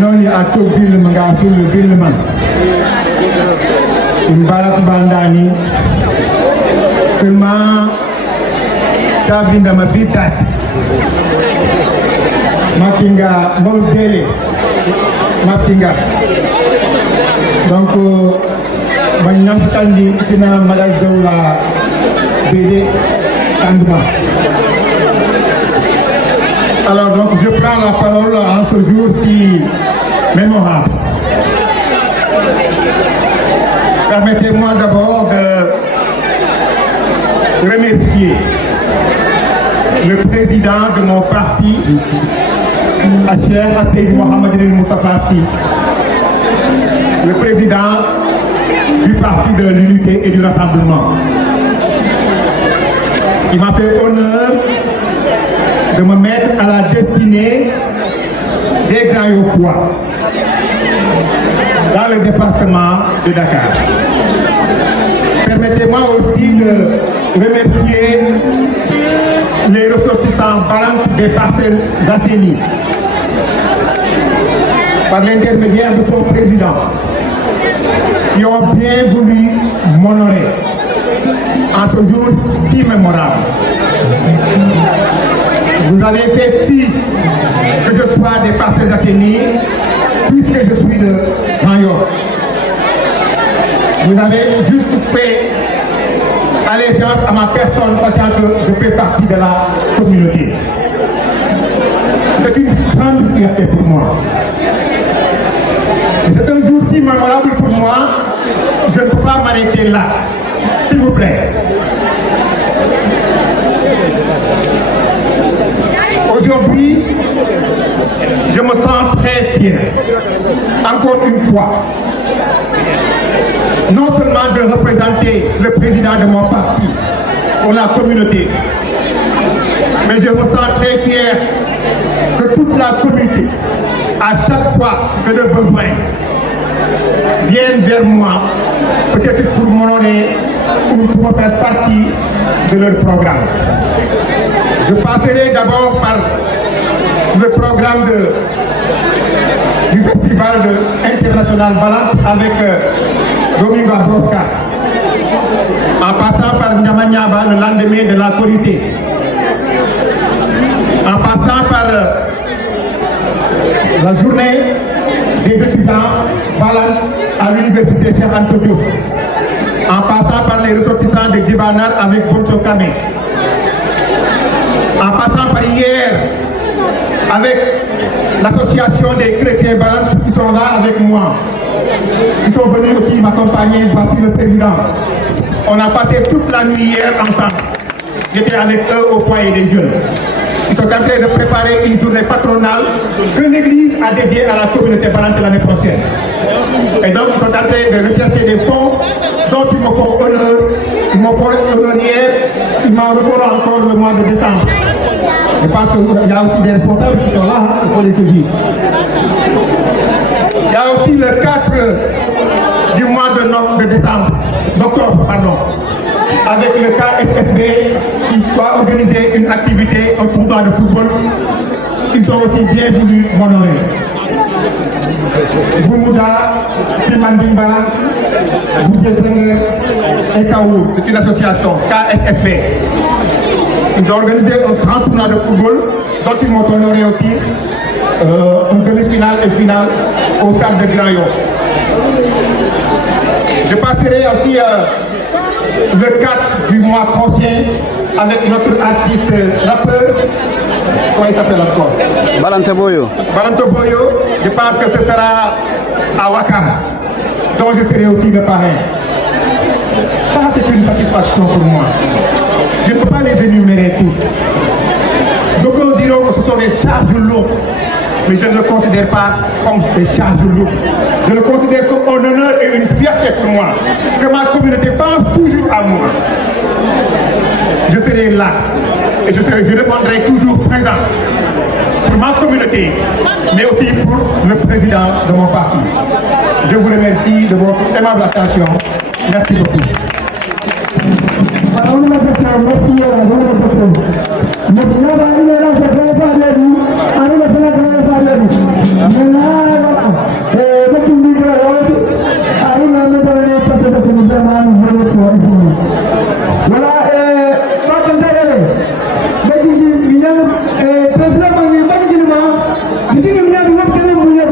non il y a tout le manga sur le filman. Une barak bandani seulement tabinda ma bitat makinga molbele makinga donc bagnan tandi tina malal dawla bede tanduma. Alors donc je prends la parole en ce jour si mémorable. Permettez-moi d'abord de remercier le président de mon parti, Cheikh Seyd Mohamed El Moustapha Sy, le président du parti de l'unité et du rassemblement. Il m'a fait honneur de me mettre à la destinée des Grands Yoffois dans le département de Dakar. Permettez-moi aussi de remercier les ressortissants balantes des Parcelles Assainies par l'intermédiaire de son président qui ont bien voulu m'honorer en ce jour si mémorable. Vous avez fait fi que je sois des Parcelles Assainies puisque je suis de Grand Yoff. Vous avez juste fait allégeance à ma personne, sachant que je fais partie de la communauté. C'est une grande fierté pour moi. C'est un jour si mémorable pour moi, je ne peux pas m'arrêter là. S'il vous plaît. Aujourd'hui, je me sens très fier, encore une fois, non seulement de représenter le président de mon parti pour la communauté, mais je me sens très fier que toute la communauté, à chaque fois que de besoin, vienne vers moi, peut-être pour m'honorer ou pour faire partie de leur programme. Je passerai d'abord par le programme du festival international Balante avec Domingo Brosca, en passant par Nyamanyaba le lendemain de la Korité, en passant par la journée des étudiants Balante à l'université Cheikh Anta Diop, en passant par les ressortissants de Djibanar avec Boncho Kame, en passant par hier avec l'association des chrétiens Balantes qui sont là avec moi, qui sont venus aussi m'accompagner, voici le président. On a passé toute la nuit hier ensemble. J'étais avec eux au foyer des jeunes. Ils sont en train de préparer une journée patronale que l'Église a dédiée à la communauté Balante l'année prochaine. Et donc ils sont en train de rechercher des fonds dont ils me font honneur. Ils m'ont fait honneur hier, ils m'en referont encore le mois de décembre. Je pense qu'il y a aussi des responsables qui sont là, hein, il faut les saisir. Il y a aussi le 4 du mois de décembre, d'octobre, pardon, avec le KSFB qui doit organiser une activité, un tournoi de football. Ils ont aussi bien voulu m'honorer. Boumouda, Simandimba, Boudjeseng et Kaou, c'est une association, KSFB. Ils ont organisé un grand tournoi de football, dont ils m'ont honoré aussi une demi-finale et finale au stade de Grand Yoff. Je passerai aussi le 4 du mois prochain avec notre artiste rappeur. Comment il s'appelle encore? Balante Boyo. Balante Boyo, je pense que ce sera à Wakam, dont je serai aussi le parrain. Ça, c'est une satisfaction pour moi. Je ne peux pas les énumérer tous. Beaucoup diront que ce sont des charges lourdes, mais je ne le considère pas comme des charges lourdes. Je le considère comme un honneur et une fierté pour moi, que ma communauté pense toujours à moi. Je serai là et je répondrai toujours présent pour ma communauté, mais aussi pour le président de mon parti. Je vous remercie de votre aimable attention. Merci beaucoup. Merci. kena melihat